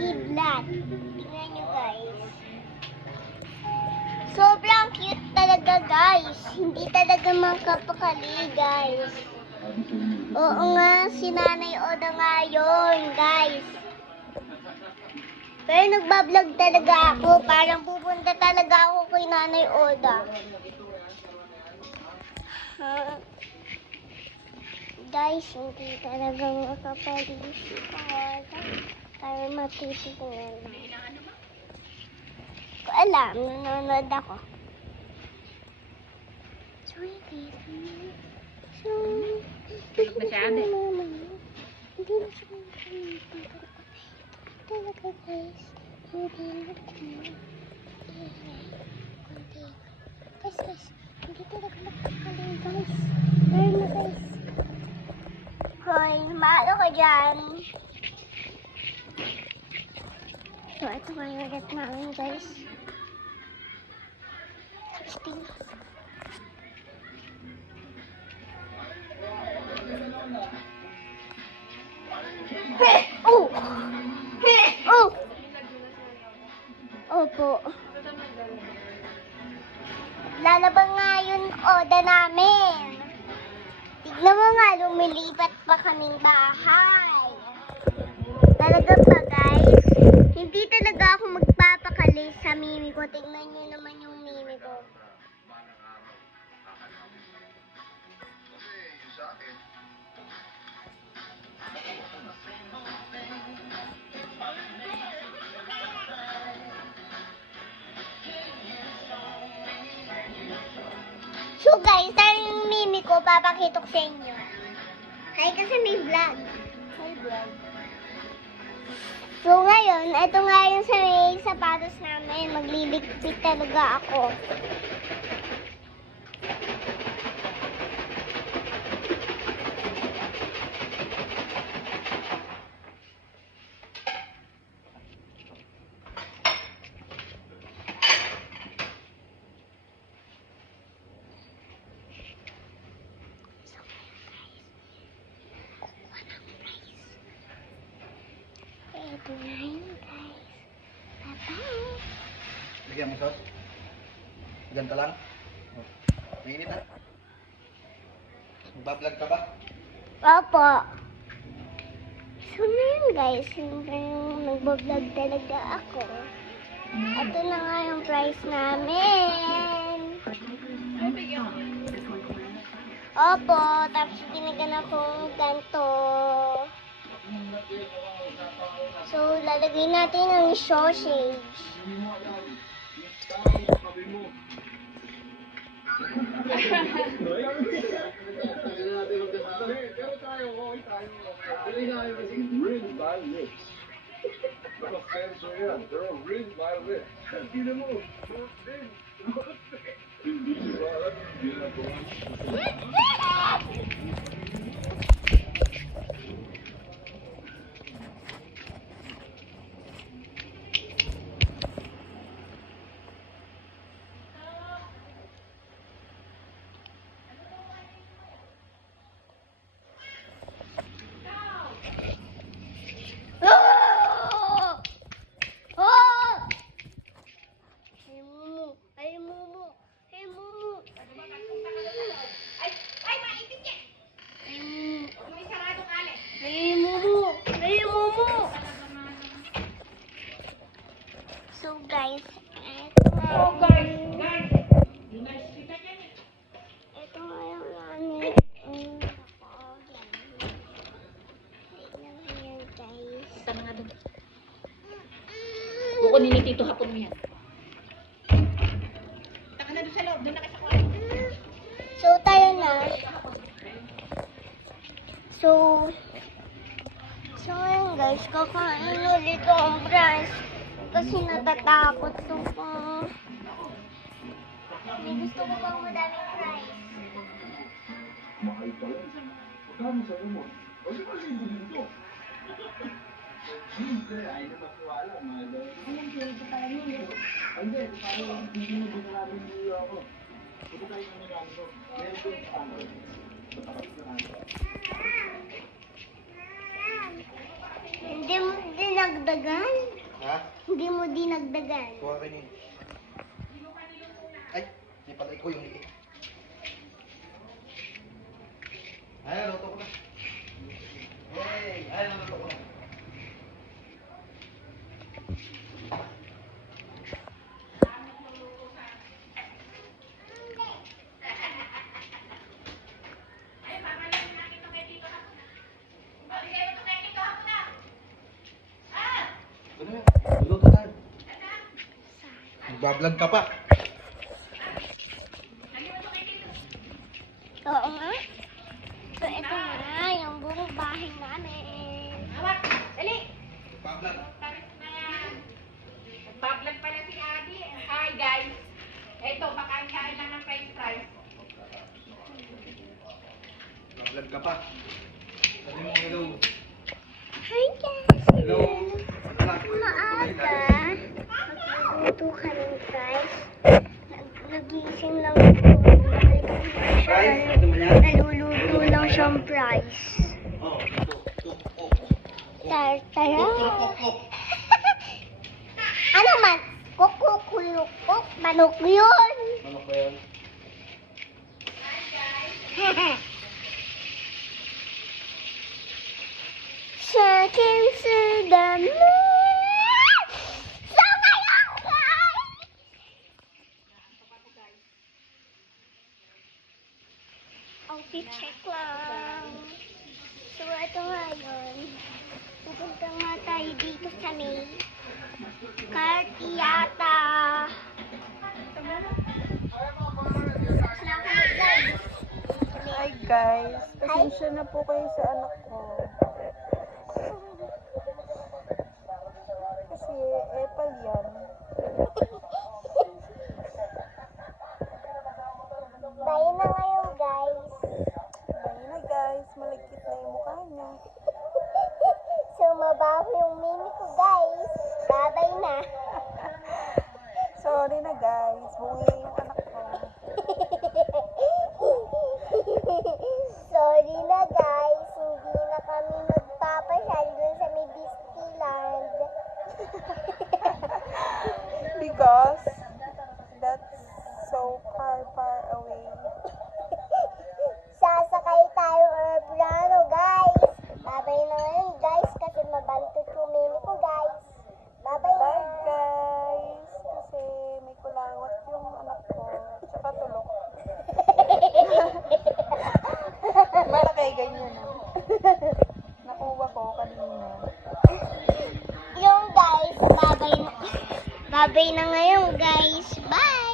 kidlat. Tingnan nyo guys. Sobrang cute talaga guys. Hindi talaga makapakali guys. Oo nga, si Nanay Oda nga yun guys. Pero nagbablog talaga ako. Parang pupunta talaga ako kay Nanay Oda. Guys, hindi talaga makapali si Oda. Kaya matitignan lang. Ko alam, nanonood ako. Sweetie, Tulog na siya, ate. hindi na siya talaga guys. Hindi na siya. Guys, hindi talaga makapali guys. Ayun na guys. Hoy, maalo ka dyan. So, ito nga yung ulit namin guys. Oh! Oh! Opo. Lalabang nga yung Oda namin. Tignan mo nga, lumilipat pa kaming bahay. Talaga pa guys, hindi talaga ako magpapakali sa mimi ko. Tignan nyo naman yung mimi ko. So guys, tayo yung mimi ko, papakita ko sa inyo. Hi, kasi may vlog. May vlog. So ngayon, ito nga yung sa may sapatos namin. Magliligpit talaga ako. Ito na yun, guys. Bye-bye. Bigyan mo sauce. Diyan ka lang. Oh. Mainit na. Magbablog ka ba? Opo. So na yun, guys. Yung nagbablog talaga ako. Ito na nga yung price namin. Opo. Tapos binigyan akong ganito. So, lalagay natin ang sausage. So guys, ito nga yung namin. Ayan guys. Ito na nga doon. Kukunin ni Tito hapon mo yan. Taka na doon sa loob. Doon na kayo sa kwarto. So tayo na. So ngayon guys, kakain ulit ang fries. Kasi natatakot to ko. May gusto ko pang madaming fries. Hindi mo dinagdagan. Hindi mo dinagdagan. Kuha kayo ni. Ay, di pala ko yung liit. Ay, luto ko na. Hey, ay, luto ko na. Ano yun? Luto tayo. Nagbablog ka pa. Oo nga. So, ito na yung buong bahay namin. Hawak! Dali! Bablog. Nagbablog pala si Adi. Hi guys! Eto, baka kain lang ng french fries. Bablog ka pa. Sabi mo hello. Hi guys! Hello. Maaga. Magluluto kami guys. Nagising lang ako. Nakita ko na siya. Fries? Ito mo yan? Naluluto lang siyang fries. Oh, ito. Tara. Kuk. Ano man? Kukukulukok. Manok yun. Manok ba yan? Second to the moon. So ngayon guys. Okay, check lang. So ito ngayon. Pupunta nga tayo dito sa may Cartiata. Hi guys, pasensya na po kayo sa anak ko. Kasi epal yan. Bye na ngayon guys. Ayun na guys, malagkit na yung mukha niya. So mabaho yung mimi ko guys. Babay na. Sorry na guys, bungi yung anak ko. Sorry na guys, hindi na kami magpapasyal dun sa may Disneyland. Because that's so far away. Sasakay tayo aeroplano guys. Babay na ngayon guys kasi mabantot yung mimi ko guys. Babay na. Bye guys, kasi may kulangot yung anak ko. Tsaka tulok. Malaki ganyan ah. Nakuha ko kanina. Yung guys, babay na ngayon guys. Bye!